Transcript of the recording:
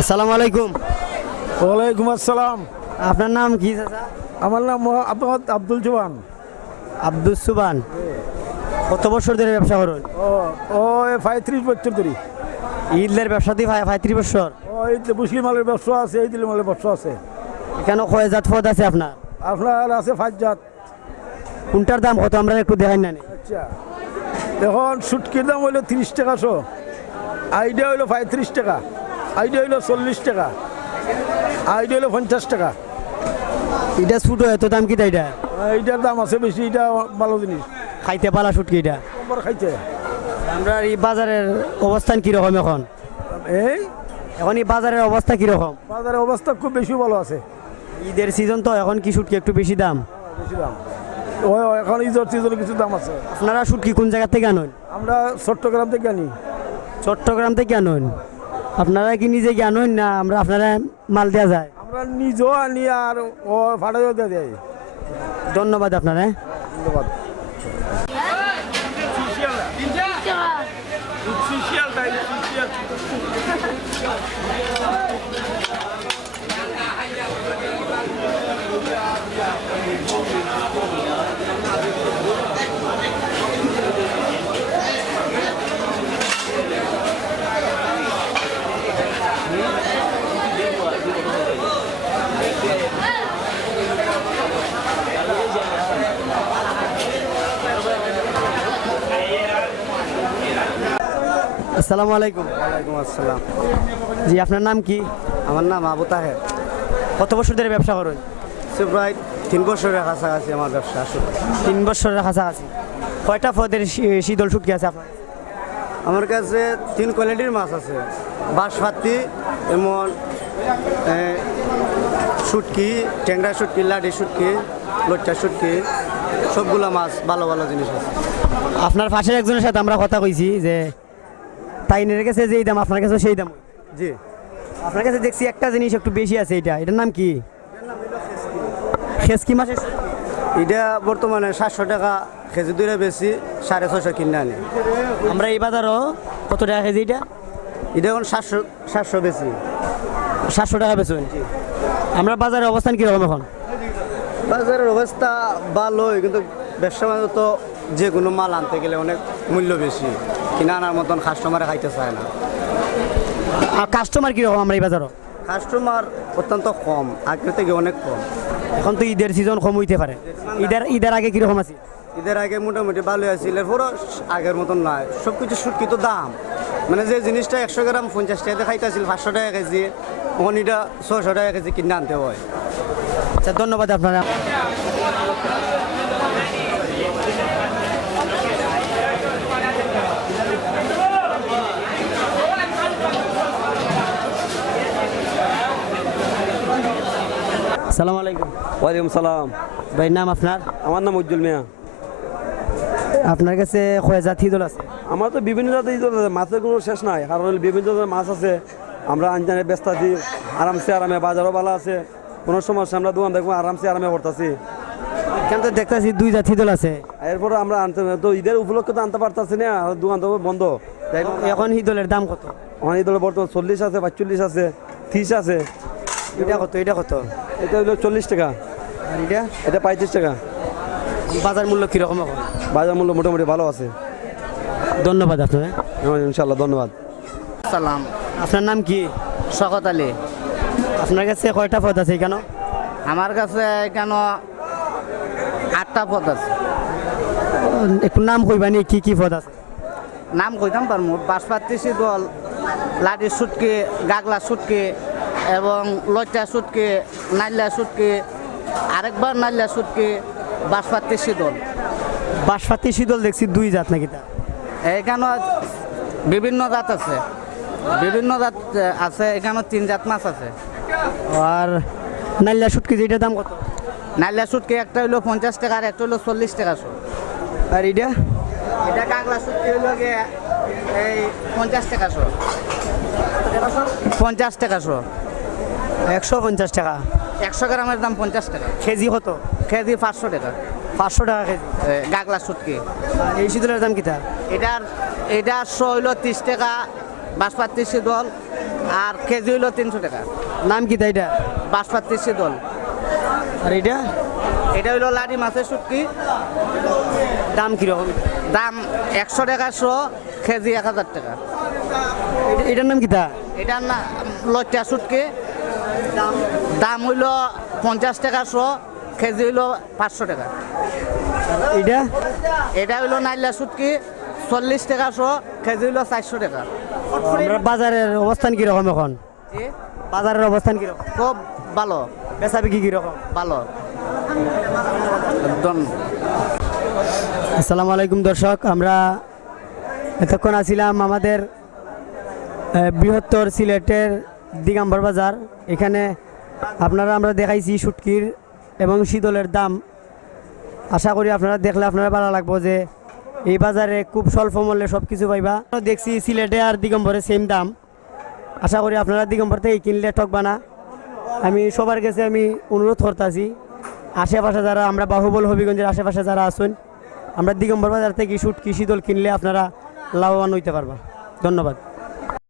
আসসালামু আলাইকুম। ওয়ালাইকুম আসসালাম। আপনার নাম কি চাচা? আমার নাম মোহাম্মদ আব্দুল জোয়ান। আব্দুল সুবান। কত বছর ধরে ব্যবসা করেন? ও ও 35 বছর ধরে। ঈদের ব্যবসা দিয়ে 35 বছর। ও এই যে মুসলিম মালের ব্যবসা আছে, এই দিলের মালের ব্যবসা আছে। এখানে কয় জাত পদ আছে আপনার? আপনার আছে 5 জাত। কোনটার দাম কত আমরা একটু দেখাই না? আচ্ছা, এখন শুটকির দাম হইলো 30 টাকা শো, আইডিয়া হইলো 35 টাকা, আইডিয়া হইলো 40 টাকা, আইডিয়া হইলো 50 টাকা। এটা ছোট, এত দাম কি এটা? এইটার দাম আছে বেশি, এটা ভালো জিনিস, খাইতে পালা শুটকি এটা। নম্বর খাইতে। আমরা এই বাজারের অবস্থান কিরকম এখন? এই এখন এই বাজারের অবস্থা কিরকম? বাজারের অবস্থা খুব বেশি ভালো আছে। ঈদের সিজন তো, এখন কি শুটকি একটু বেশি দাম? বেশি দাম। ও এখন ঈদের সিজনে কিছু দাম আছে। আপনারা শুটকি কোন জায়গা থেকে আনেন? আমরা চট্টগ্রাম থেকে আনি। চট্টগ্রাম থেকে আনেন? আপনারা কি নিজে কি আনেন না আমরা আপনারা মাল দেওয়া যায়? আমরা নিজেও আনি আর ও ভাড়াও দিয়ে দেয়। ধন্যবাদ আপনারা। ধন্যবাদ। আসসালামু আলাইকুম। ওয়ালাইকুম আসসালাম। জি, আপনার নাম কি? আমার নাম আবু তাহের। কত বছর ধরে ব্যবসা করেন? সে প্রায় 3 বছরের কাছাকাছি আমার ব্যবসা আসলে। 3 বছরের কাছাকাছি। কয়টা পদের শীতল শুটকি আছে আপনার? আমার কাছে 3 কোয়ালিটির মাছ আছে, বাঁশপাতি, এমন শুটকি, ট্যাংরা শুটকি, লাডি শুটকি, লচ্চা শুটকি, সবগুলা মাছ ভালো ভালো জিনিস আছে। আপনার পাশের একজনের সাথে আমরা কথা কইছি যে তাইনের কাছে যেই দাম আপনার কাছে সেই দাম। জি, আপনার কাছে দেখছি একটা জিনিস একটু বেশি আছে, এটার নাম কি? খেসকি মাছের শুটকি। এটা বর্তমানে 700 টাকা কেজি, দূরে বেশি 650 কিনে আনি। আমরা এই বাজারও কত টাকা কেজি এটা? এটা এখন 700 বেশি। 700 টাকা বেচবেন? আমরা বাজারের অবস্থান কীরকম এখন? বাজারের অবস্থা ভালোই, কিন্তু ব্যবসা বাণিজ্য তো যে কোনো মাল আনতে গেলে অনেক মূল্য বেশি, কিনা আনার মতন কাস্টমারে খাইতে চায় না। আর কাস্টমার কীরকম আমরা এই বাজারও? কাস্টমার অত্যন্ত কম, আগের থেকে অনেক কম। এখন তো ঈদের সিজন কম হইতে পারে। ঈদের আগে কীরকম আছে? ঈদের আগে মোটামুটি ভালোই আছিল, এরপরও আগের মতন নয়। সব কিছু সুটকি তো দাম, মানে যে জিনিসটা 100 গ্রাম 50 টাকাতে খাইতে আসছিল 500 টাকা কেজি, তখন এটা 600 টাকা কেজি কিনে আনতে হয়। আচ্ছা, ধন্যবাদ আপনারা। আসসালামু আলাইকুম। ওয়ালাইকুম সালাম। ভাই, নাম আপনার? আমার নাম উজ্জ্বল মিয়া। আপনার কাছে কয় জাত ঈদল আছে? আমার তো বিভিন্ন জাতের ঈদ আছে, মাছের কোনো শেষ নাই, কারণ বিভিন্ন জাতের মাছ আছে। আমরা আনজানে ব্যস্ত আছি, আরামে বাজারও ভালো আছে, কোনো সমস্যা আমরা দোকান দেখবো আরামে করতেছি। কেন তো দেখতেছি 2 জাত ঈদল আছে। এরপরে আমরা আনতে তো ঈদের উপলক্ষে তো আনতে পারতেছি না, আর দোকান তো বন্ধ। তাই এখন ঈদলের দাম কত? আমার ঈদের বর্তমান 40 আছে, 45 আছে, 30 আছে। এটা কত? এটা কত? এটা হলো 40 টাকা, আর এটা? এটা 35 টাকা। বাজার মূল্য কীরকম এখন? বাজার মূল্য মোটামুটি ভালো আছে। ধন্যবাদ আপনার। ইনশাল্লাহ, ধন্যবাদ। সালাম। আপনার নাম কি? শকত আলী। আপনার কাছে কয়টা পদ আছে কেন? আমার কাছে কেন 8টা পদ আছে। একটু নাম কইবানি, কি কি পদ আছে? নাম কইতাম পারমু, বাঁশপাতি শীতল, লাডি শুটকি, গাগলা শুটকি এবং লজ্জা শুটকি, নাইলা শুটকি, আরেকবার নাইলা শুটকি, বাঁশপাতি শীতল। বাঁশপাতি শীতল দেখছি 2 জাত নাকি? তা এখানে বিভিন্ন জাত আছে, বিভিন্ন জাত আছে। এখানে 3 জাত মাছ আছে। আর নাইলা শুটকি যেটার দাম কত? নাইলা শুটকি একটা হইলো 50 টাকা, আর একটা হইলো 40 টাকা শো। আর এটা? এটা কাগলা শুটকি হইলো গিয়ে এই 50 টাকা শো। 50 টাকা শো। 150 টাকা। 100 গ্রামের দাম 50 টাকা। কেজি কত? কেজি 500 টাকা। 500 টাকা কেজি। গাগলা শুটকি। আর এই শীতলের দাম কিতা? এটার 100 হইলো 30 টাকা, বাঁশপাতি শীতল আর কেজি হইলো 300 টাকা। নাম কি তাই এটা? বাঁশপাতি শীতল। আর এটা এটা হইলো লাড়ি মাছের শুটকি, দাম কীরকম? দাম 100 টাকা শো, কেজি 1000 টাকা। এটার নাম কি তা? এটার না লইট্টা শুটকি, দাম হইলো 50 টাকা শো, কেজি হইলো 500 টাকা। এটা এটা হইলো নাইলা শুটকি, 40 টাকা শো, কেজি হইলো 400 টাকা। আমরা বাজারের অবস্থান কীরকম এখন? জি, বাজারের অবস্থান কীরকম? খুব ভালো, বেচা বিক্রি কীরকম? ভালো। একদম। আসসালামু আলাইকুম দর্শক, আমরা এতক্ষণ আছিলাম আমাদের বৃহত্তর সিলেটের দিগম্বর বাজার। এখানে আমরা দেখাইছি শুটকির এবং শীতলের দাম। আশা করি আপনারা দেখলে আপনারা ভালো লাগবো যে এই বাজারে খুব স্বল্প মূল্যে সব কিছু পাইবা। দেখছি সিলেটে আর দিগম্বরে সেম দাম। আশা করি আপনারা দিগম্বর থেকে কিনলে ঠকবা না। আমি সবার কাছে অনুরোধ করতেছি, আশেপাশে যারা আমরা বাহুবল হবিগঞ্জের আশেপাশে যারা আছেন, আমরা দিগম্বর বাজার থেকে শুটকি শীতল কিনলে আপনারা লাভবান হইতে পারবা। ধন্যবাদ।